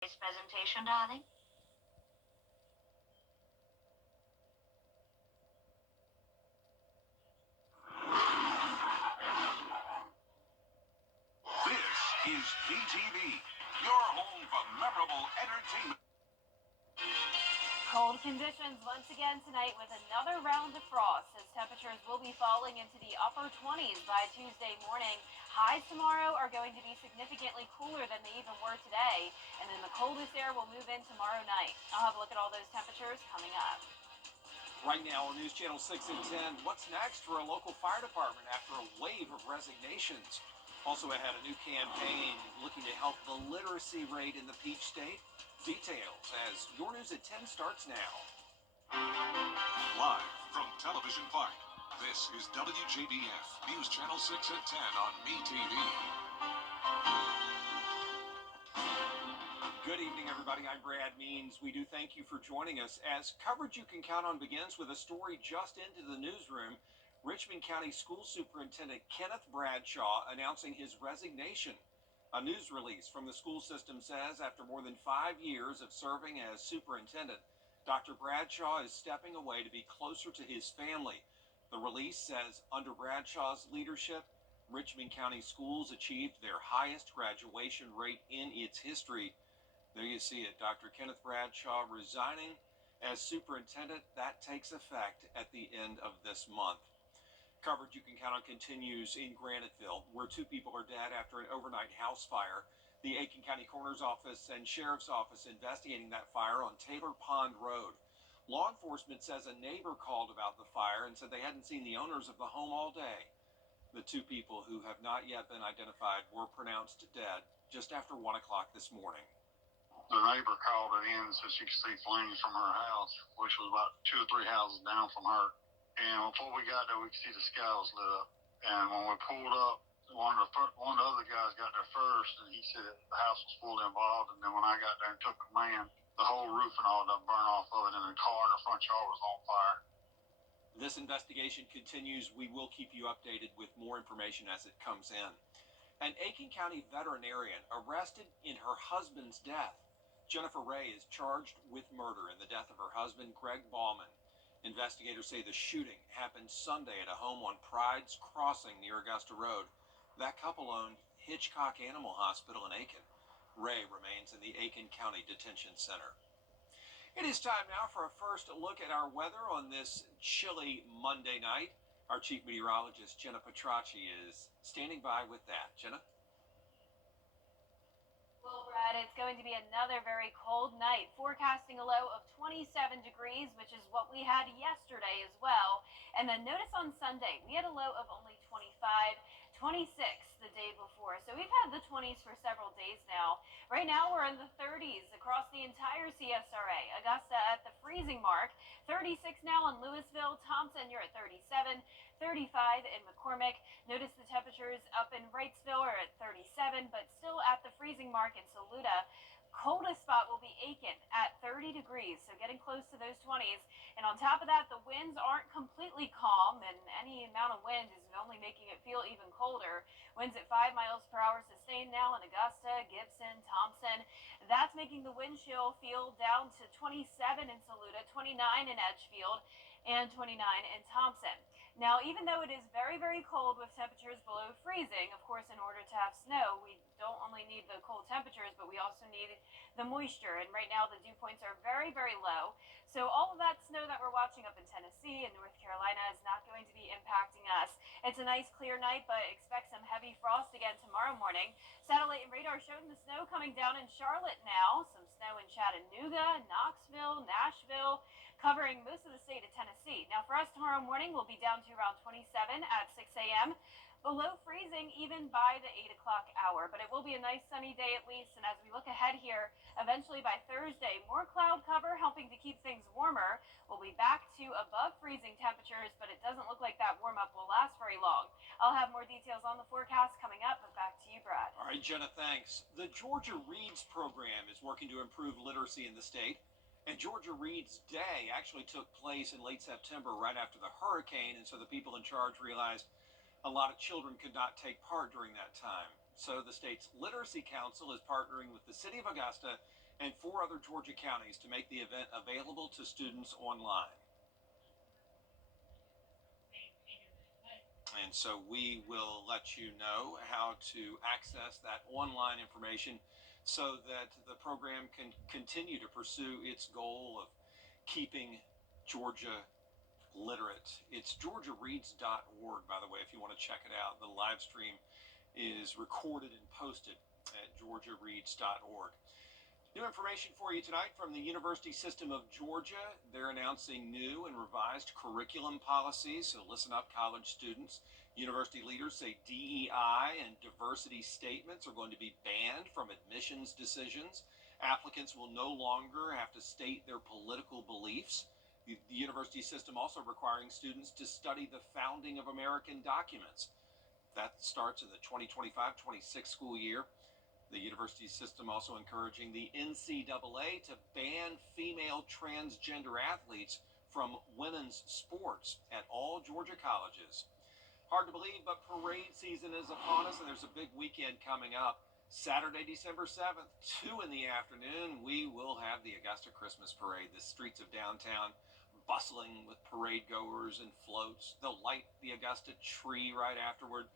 This presentation, darling. This is BTV, your home for memorable entertainment. Cold conditions once again tonight with another round of frost as temperatures will be falling into the upper 20s by Tuesday morning. Highs tomorrow are going to be significantly cooler than they even were today, and then the coldest air will move in tomorrow night. I'll have a look at all those temperatures coming up. Right now on News Channel 6 and 10, what's next for a local fire department after a wave of resignations? Also ahead, a new campaign looking to help the literacy rate in the Peach State. Details as Your News at 10 starts now. Live from Television Park, this is WJBF, News Channel 6 at 10 on BTV. Good evening, everybody. I'm Brad Means. We do thank you for joining us as coverage you can count on begins with a story just into the newsroom. Richmond County School Superintendent Kenneth Bradshaw announcing his resignation. A news release from the school system says after more than 5 years of serving as superintendent, Dr. Bradshaw is stepping away to be closer to his family. The release says under Bradshaw's leadership, Richmond County Schools achieved their highest graduation rate in its history. There you see it, Dr. Kenneth Bradshaw resigning as superintendent. That takes effect at the end of this month. Coverage you can count on continues in Graniteville, where 2 people are dead after an overnight house fire. The Aiken County Coroner's Office and Sheriff's Office investigating that fire on Taylor Pond Road. Law enforcement says a neighbor called about the fire and said they hadn't seen the owners of the home all day. The 2 people who have not yet been identified were pronounced dead just after 1 o'clock this morning. The neighbor called it in so she could see flames from her house, which was about 2 or 3 houses down from her. And before we got there, we could see the sky was lit up. And when we pulled up, one of the other guys got there first, and he said the house was fully involved. And then when I got there and took command, the whole roof and all that burned off of it, and the car in the front yard was on fire. This investigation continues. We will keep you updated with more information as it comes in. An Aiken County veterinarian arrested in her husband's death. Jennifer Ray is charged with murder in the death of her husband, Greg Bauman. Investigators say the shooting happened Sunday at a home on Pride's Crossing near Augusta Road. That couple owned Hitchcock Animal Hospital in Aiken. Ray remains in the Aiken County Detention Center. It is time now for a first look at our weather on this chilly Monday night. Our chief meteorologist, Jenna Petracci, is standing by with that. Jenna? Well, Brad, it's going to be another very cold night, forecasting a low of 27 degrees, which is what we had yesterday as well. And then notice on Sunday, we had a low of only 25, 26 the day before. So we've had the 20s for several days now. Right now, we're in the 30s across the entire CSRA. Augusta at the freezing mark, 36 now in Louisville. Thompson, you're at 37. 35 in McCormick. Notice the temperatures up in Wrightsville are at 37, but still at the freezing mark in Saluda. Coldest spot will be Aiken at 30 degrees, so getting close to those 20s. And on top of that, the winds aren't completely calm, and any amount of wind is only making it feel even colder. Winds at 5 miles per hour sustained now in Augusta, Gibson, Thompson. That's making the wind chill feel down to 27 in Saluda, 29 in Edgefield, and 29 in Thompson. Now, even though it is very, very cold with temperatures below freezing, of course, in order to have snow, we don't only need the cold temperatures, but we also need the moisture. And right now, the dew points are very, very low. So all of that snow that we're watching up in Tennessee and North Carolina is not going to be impacting us. It's a nice, clear night, but expect some heavy frost again tomorrow morning. Satellite and radar showing the snow coming down in Charlotte now. Some snow in Chattanooga, Knoxville, Nashville, covering most of the state of Tennessee. Now for us tomorrow morning, we'll be down to around 27 at 6 a.m. Below freezing even by the 8 o'clock hour, but it will be a nice sunny day at least. And as we look ahead here, eventually by Thursday, more cloud cover helping to keep things warmer. We'll be back to above freezing temperatures, but it doesn't look like that warm up will last very long. I'll have more details on the forecast coming up, but back to you, Brad. All right, Jenna, thanks. The Georgia Reads program is working to improve literacy in the state. And Georgia Reads Day actually took place in late September right after the hurricane, and so the people in charge realized a lot of children could not take part during that time. So the state's Literacy Council is partnering with the city of Augusta and 4 other Georgia counties to make the event available to students online. And so we will let you know how to access that online information so that the program can continue to pursue its goal of keeping Georgia literate. It's georgiareads.org, by the way, if you want to check it out. The live stream is recorded and posted at georgiareads.org. New information for you tonight from the University System of Georgia. They're announcing new and revised curriculum policies, so listen up, college students. University leaders say DEI and diversity statements are going to be banned from admissions decisions. Applicants will no longer have to state their political beliefs. The university system also requiring students to study the founding of American documents. That starts in the 2025-26 school year. The university system also encouraging the NCAA to ban female transgender athletes from women's sports at all Georgia colleges. Hard to believe, but parade season is upon us, and there's a big weekend coming up. Saturday, December 7th, 2 in the afternoon, we will have the Augusta Christmas Parade. The streets of downtown bustling with parade goers and floats. They'll light the Augusta tree right afterward.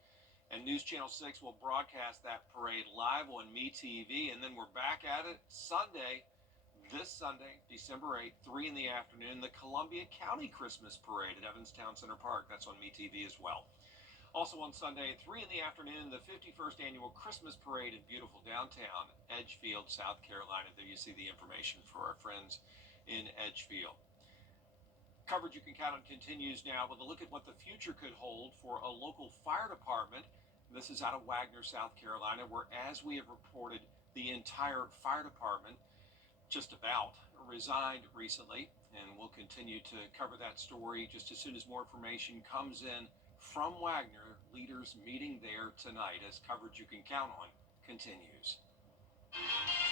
And News Channel 6 will broadcast that parade live on MeTV. And then we're back at it Sunday, this Sunday, December 8th, 3 in the afternoon, the Columbia County Christmas Parade at Evanstown Center Park. That's on MeTV as well. Also on Sunday at 3 in the afternoon, the 51st Annual Christmas Parade in beautiful downtown Edgefield, South Carolina. There you see the information for our friends in Edgefield. Coverage you can count on continues now with a look at what the future could hold for a local fire department. This is out of Wagner, South Carolina, where, as we have reported, the entire fire department just about resigned recently. And we'll continue to cover that story just as soon as more information comes in from Wagner. Leaders meeting there tonight as coverage you can count on continues.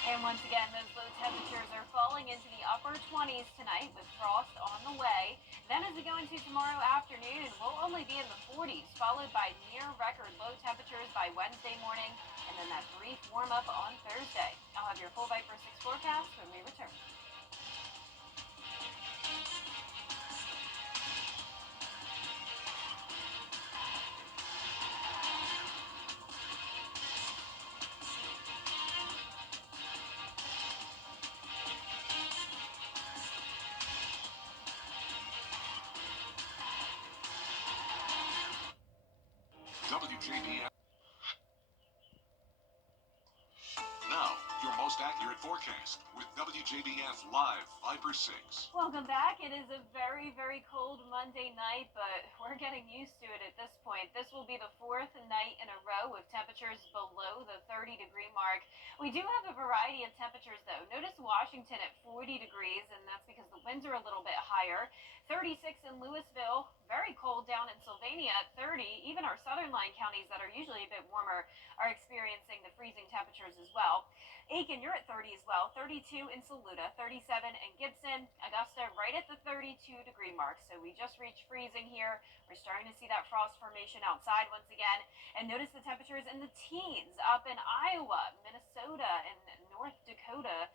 And once again, those low temperatures are falling into the upper 20s tonight with frost on the way. Then as we go into tomorrow afternoon, we'll only be in the 40s, followed by near record low temperatures by Wednesday morning, and then that brief warm up on Thursday. I'll have your full Viper 6 forecast when we return. WJBF. Now, your most accurate forecast with WJBF Live Viper 6. Welcome back. It is a very, very cold Monday night, but we're getting used to it at this point. This will be the 4th night in a row with temperatures below the 30-degree mark. We do have a variety of temperatures, though. Notice Washington at 40 degrees, and that's because the winds are a little bit higher. 36 in Louisville, very cold down in Sylvania at 30. Even our southern line counties that are usually a bit warmer are experiencing the freezing temperatures as well. Aiken, you're at 30 as well. 32 in Saluda, 37 in Gibson, Augusta right at the 32-degree mark. So we just reached freezing here. We're starting to see that frost formation outside once again. And notice the temperatures in the teens up in Iowa, Minnesota, and North Dakota.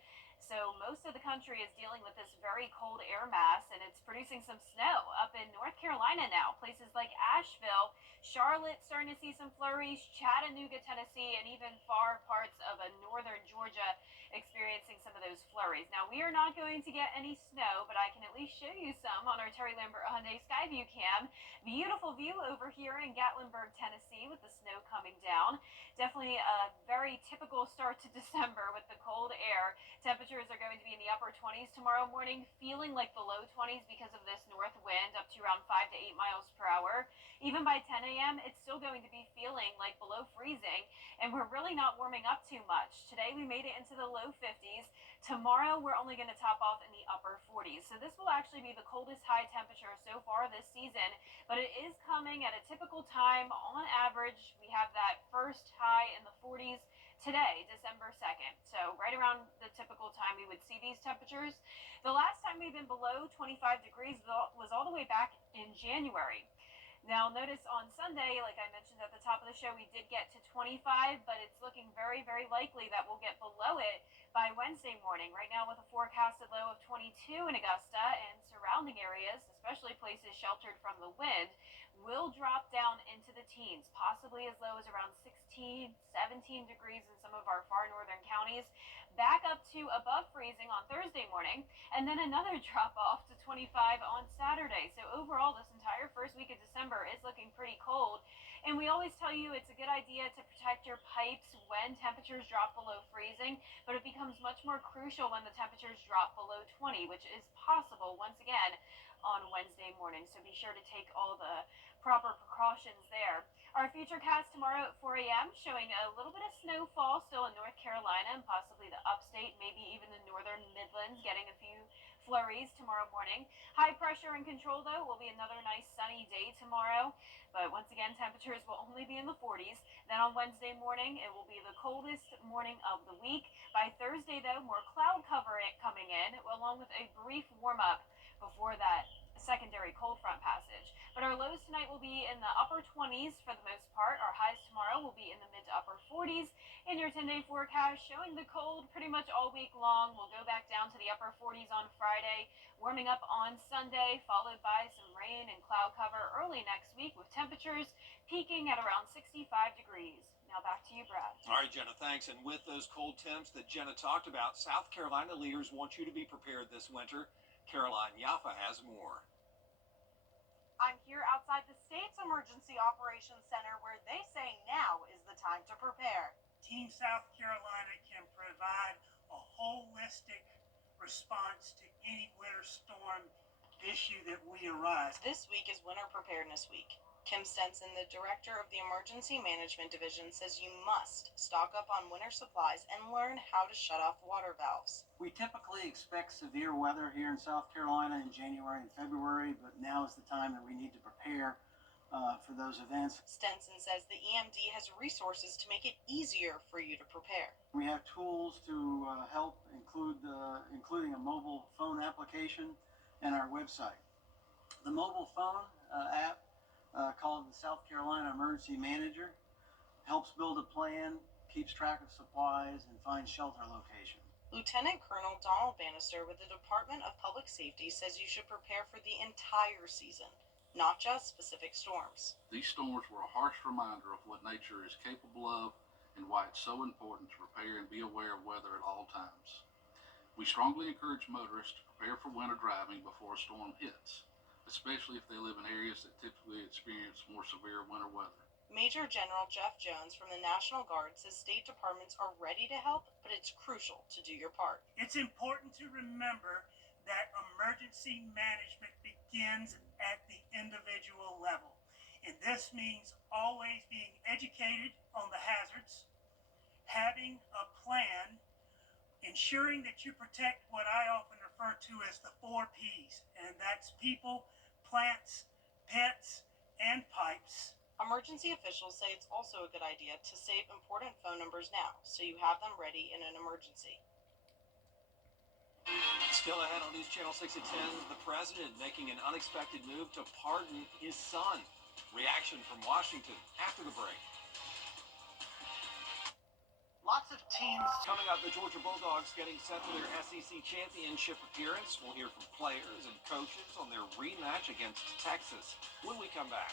So most of the country is dealing with this very cold air mass, and it's producing some snow up in North Carolina now. Places like Asheville, Charlotte starting to see some flurries, Chattanooga, Tennessee, and even far parts of northern Georgia experiencing some of those flurries. Now, we are not going to get any snow, but I can at least show you some on our Terry Lambert Hyundai Skyview cam. Beautiful view over here in Gatlinburg, Tennessee, with the snow coming down. Definitely a very typical start to December with the cold air. Temperatures are going to be in the upper 20s tomorrow morning, feeling like the low 20s because of this north wind up to around 5 to 8 miles per hour. Even by 10 a.m., it's still going to be feeling like below freezing, and we're really not warming up too much. Today, we made it into the low 50s. Tomorrow, we're only going to top off in the upper 40s. So this will actually be the coldest high temperature so far this season, but it is coming at a typical time. On average, we have that first high in the 40s today, December 2nd. So right around the typical time we would see these temperatures. The last time we've been below 25 degrees was all the way back in January. Now, notice on Sunday, like I mentioned at the top of the show, we did get to 25, but it's looking very, very likely that we'll get below it by Wednesday morning. Right now, with a forecasted low of 22 in Augusta and surrounding areas, especially places sheltered from the wind, will drop down into the teens, possibly as low as around 16, 17 degrees in some of our far northern counties, back up to above freezing on Thursday morning, and then another drop off to 25 on Saturday. So overall, this entire first week of December is looking pretty cold. And we always tell you it's a good idea to protect your pipes when temperatures drop below freezing, but it becomes much more crucial when the temperatures drop below 20, which is possible once again on Wednesday morning. So be sure to take all the proper precautions there. Our futurecast tomorrow at 4 a.m. showing a little bit of snowfall still in North Carolina and possibly the upstate, maybe even the northern Midlands, getting a few flurries tomorrow morning. High pressure in control, though, will be another nice sunny day tomorrow. But once again, temperatures will only be in the 40s. Then on Wednesday morning, it will be the coldest morning of the week. By Thursday, though, more cloud cover coming in, along with a brief warm-up before that secondary cold front passage. But our lows tonight will be in the upper 20s for the most part. Our highs tomorrow will be in the mid to upper 40s. In your 10-day forecast, showing the cold pretty much all week long. We'll go back down to the upper 40s on Friday, warming up on Sunday, followed by some rain and cloud cover early next week with temperatures peaking at around 65 degrees. Now back to you, Brad. All right, Jenna, thanks. And with those cold temps that Jenna talked about, South Carolina leaders want you to be prepared this winter. Caroline Yaffa has more. I'm here outside the state's Emergency Operations Center where they say now is the time to prepare. Team South Carolina can provide a holistic response to any winter storm issue that we arise. This week is Winter Preparedness Week. Kim Stenson, the director of the Emergency Management Division, says you must stock up on winter supplies and learn how to shut off water valves. We typically expect severe weather here in South Carolina in January and February, but now is the time that we need to prepare for those events. Stenson says the EMD has resources to make it easier for you to prepare. We have tools to help, including a mobile phone application and our website. The mobile phone app called the South Carolina Emergency Manager helps build a plan, keeps track of supplies, and finds shelter locations. Lieutenant Colonel Donald Bannister with the Department of Public Safety says you should prepare for the entire season, not just specific storms. These storms were a harsh reminder of what nature is capable of and why it's so important to prepare and be aware of weather at all times. We strongly encourage motorists to prepare for winter driving before a storm hits, especially if they live in areas that typically experience more severe winter weather. Major General Jeff Jones from the National Guard says state departments are ready to help, but it's crucial to do your part. It's important to remember that emergency management begins at the individual level. And this means always being educated on the hazards, having a plan, ensuring that you protect what I often refer to as the 4 Ps, and that's people, plants, pets, and pipes. Emergency officials say it's also a good idea to save important phone numbers now, so you have them ready in an emergency. Still ahead on News Channel 6 at 10, the president making an unexpected move to pardon his son. Reaction from Washington after the break. Lots of teams. Coming up, the Georgia Bulldogs getting set for their SEC championship appearance. We'll hear from players and coaches on their rematch against Texas when we come back.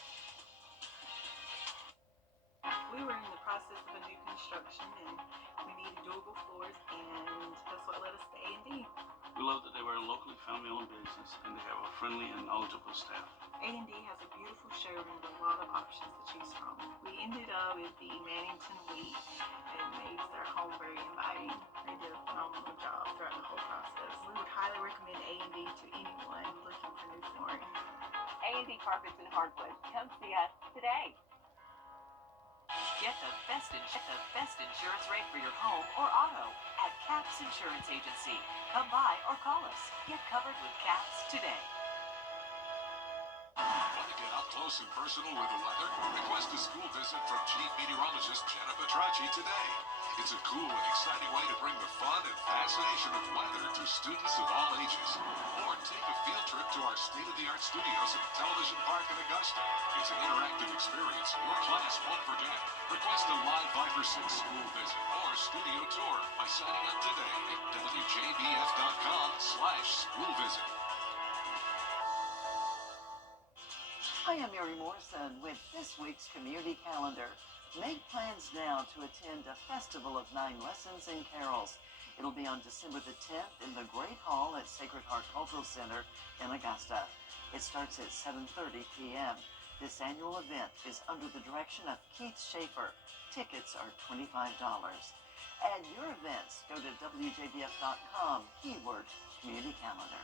We were in the process of a new construction and we needed durable floors, and that's what led us to A&D. We love that they were a locally family-owned business and they have a friendly and knowledgeable staff. A&D has a beautiful showroom with a lot of options to choose from. We ended up with the Mannington Wheat, and it makes their home very inviting. They did a phenomenal job throughout the whole process. We would highly recommend A&D to anyone looking for new flooring. A&D Carpets and Hardwood. Come see us today. Get the best insurance rate for your home or auto at Caps Insurance Agency. Come by or call us. Get covered with Caps today. Want to get up close and personal with the weather? Request a school visit from Chief Meteorologist Jenna Petracci today. It's a cool and exciting way to bring the fun and fascination of weather to students of all ages. Or take a field trip to our state-of-the-art studios at Television Park in Augusta. It's an interactive experience your class won't forget. Request a live 5 or 6 school visit or studio tour by signing up today at WJBF.com/school visit. I am Mary Morrison with this week's community calendar. Make plans now to attend a festival of 9 lessons and carols. It'll be on December the 10th in the Great Hall at Sacred Heart Cultural Center in Augusta. It starts at 7:30 p.m. This annual event is under the direction of Keith Schaefer. Tickets are $25. Add your events. Go to WJBF.com, keyword community calendar.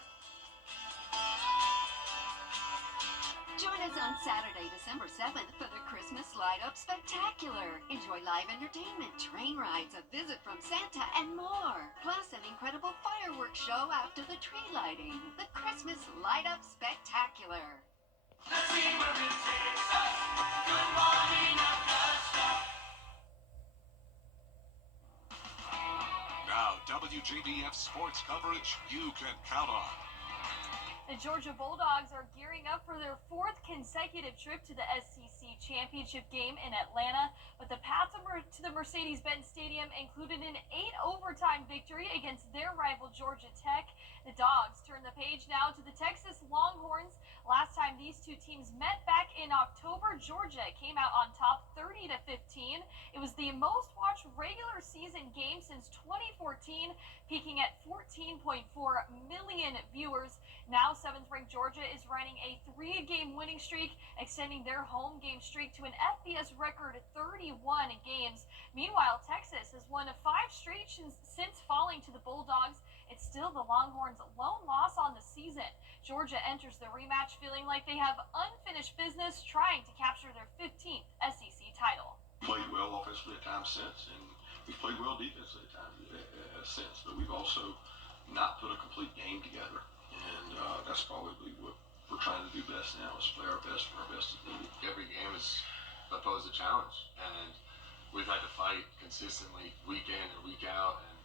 Join us on Saturday, December 7th for the Christmas Light Up Spectacular. Enjoy live entertainment, train rides, a visit from Santa, and more. Plus, an incredible fireworks show after the tree lighting. The Christmas Light Up Spectacular. Now, WJBF sports coverage you can count on. The Georgia Bulldogs are gearing up for their 4th consecutive trip to the SEC Championship game in Atlanta, but the path to the Mercedes-Benz Stadium included an 8-overtime victory against their rival Georgia Tech. The Dogs turn the page now to the Texas Longhorns. Last time these two teams met back in October, Georgia came out on top 30-15. It was the most watched regular season game since 2014, peaking at 14.4 million viewers. Now 7th-ranked Georgia is running a 3-game winning streak, extending their home game streak to an FBS record 31 games. Meanwhile, Texas has won 5 straight since falling to the Bulldogs. It's still the Longhorns' lone loss on the season. Georgia enters the rematch feeling like they have unfinished business, trying to capture their 15th SEC title. Played well offensively at times since, and we've played well defensively at times since, but we've also not put a complete game together. And that's probably what we're trying to do best now, is play our best for our best ability. Every game is posed a challenge, and we've had to fight consistently week in and week out. And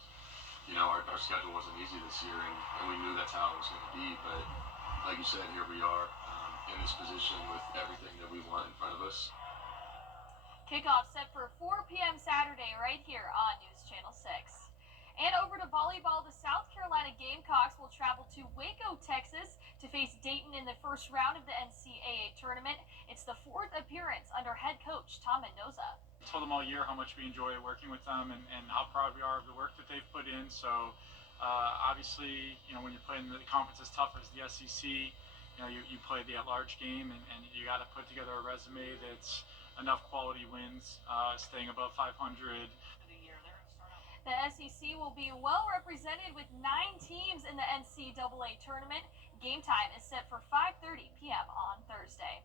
you know, our schedule wasn't easy this year, and we knew that's how it was going to be. But like you said, here we are in this position with everything that we want in front of us. Kickoff set for 4 p.m. Saturday right here on News Channel 6. And over to volleyball, the South Carolina Gamecocks will travel to Waco, Texas to face Dayton in the first round of the NCAA tournament. It's the 4th appearance under head coach Tom Mendoza. I told them all year how much we enjoy working with them and how proud we are of the work that they've put in. So obviously, you know, when you're playing the conference as tough as the SEC, you know, you play the at-large game, and you got to put together a resume that's enough quality wins, staying above 500. The SEC will be well represented with 9 teams in the NCAA tournament. Game time is set for 5:30 p.m. on Thursday.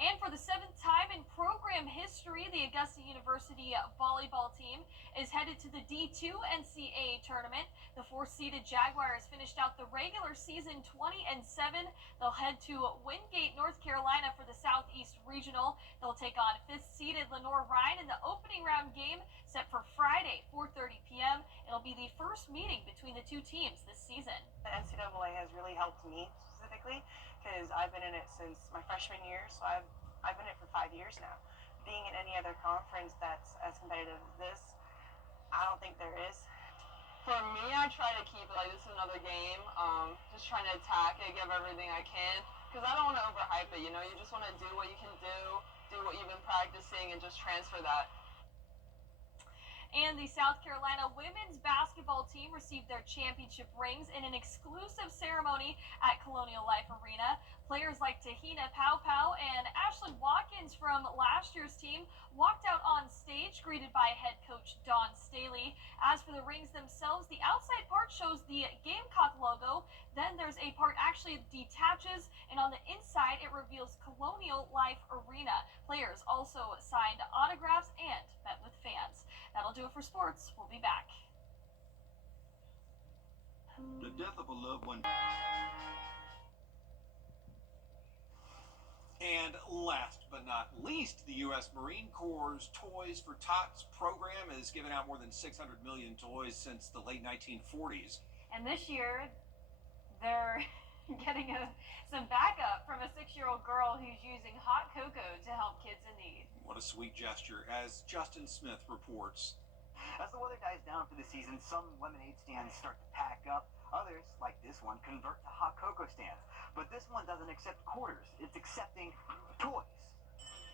And for the 7th time in program history, the Augusta University volleyball team is headed to the D2 NCAA tournament. The 4th-seeded Jaguars finished out the regular season 20-7. They'll head to Wingate, North Carolina for the Southeast Regional. They'll take on 5th-seeded Lenore Ryan in the opening round game set for Friday, 4:30 p.m. It'll be the first meeting between the two teams this season. The NCAA has really helped me specifically, because I've been in it since my freshman year, so I've been in it for 5 years now. Being in any other conference that's as competitive as this, I don't think there is. For me, I try to keep it like this is another game, just trying to attack it, give everything I can, because I don't want to overhype it, you know, you just want to do what you can do what you've been practicing, and just transfer that. And the South Carolina women's basketball team received their championship rings in an exclusive ceremony at Colonial Life Arena. Players like Tahina Pau and Ashlyn Watkins from last year's team walked out on stage, greeted by head coach Dawn Staley. As for the rings themselves, the outside part shows the Gamecock logo. Then there's a part actually detaches, and on the inside it reveals Colonial Life Arena. Players also signed autographs and met with fans. That'll do it for sports. We'll be back. The death of a loved one. And last but not least, the U.S. Marine Corps' Toys for Tots program has given out more than 600 million toys since the late 1940s. And this year, they're getting some backup from a 6-year-old girl who's using hot cocoa to help kids in need. What a sweet gesture, as Justin Smith reports. As the weather dies down for the season, some lemonade stands start to pack up. Others, like this one, convert to hot cocoa stands. But this one doesn't accept quarters. It's accepting toys.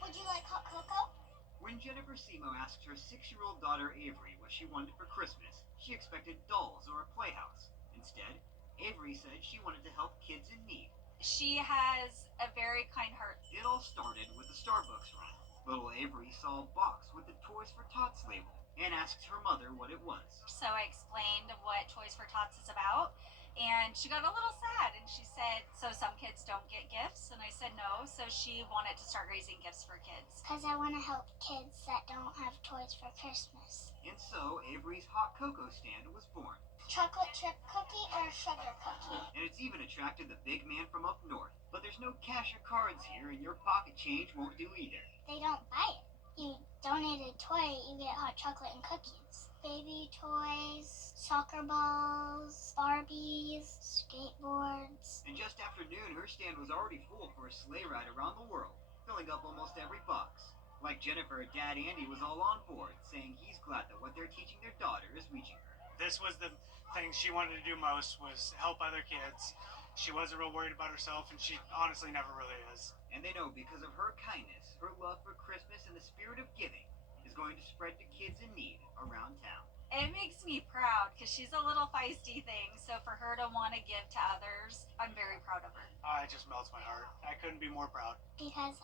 Would you like hot cocoa? When Jennifer Simo asked her 6-year-old daughter Avery what she wanted for Christmas, she expected dolls or a playhouse. Instead, Avery said she wanted to help kids in need. She has a very kind heart. It all started with the Starbucks run. Little Avery saw a box with the Toys for Tots label and asked her mother what it was. So I explained what Toys for Tots is about, and she got a little sad, and she said, so some kids don't get gifts? And I said no, so she wanted to start raising gifts for kids. Because I want to help kids that don't have toys for Christmas. And so Avery's hot cocoa stand was born. Chocolate chip cookie or sugar cookie? And it's even attracted the big man from up north. But there's no cash or cards here, and your pocket change won't do either. They don't buy it. You donate a toy, you get hot chocolate and cookies. Baby toys, soccer balls, Barbies, skateboards. And just after noon, her stand was already full for a sleigh ride around the world, filling up almost every box. Like Jennifer, Dad Andy was all on board, saying he's glad that what they're teaching their daughter is reaching her. This was the thing she wanted to do most, was help other kids. She wasn't real worried about herself, and she honestly never really is. And they know because of her kindness, her love for Christmas, and the spirit of giving is going to spread to kids in need around town. It makes me proud because she's a little feisty thing, so for her to want to give to others, I'm very proud of her. It just melts my heart. I couldn't be more proud. Because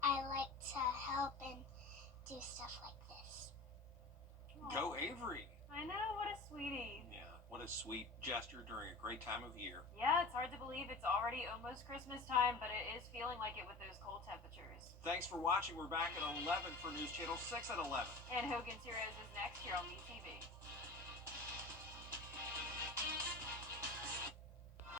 I like to help and do stuff like this. Go Avery! I know, what a sweetie. Yeah, what a sweet gesture during a great time of year. Yeah, it's hard to believe it's already almost Christmas time, but it is feeling like it with those cold temperatures. Thanks for watching. We're back at 11 for News Channel 6 at 11. And Hogan's Heroes is next here on WTV.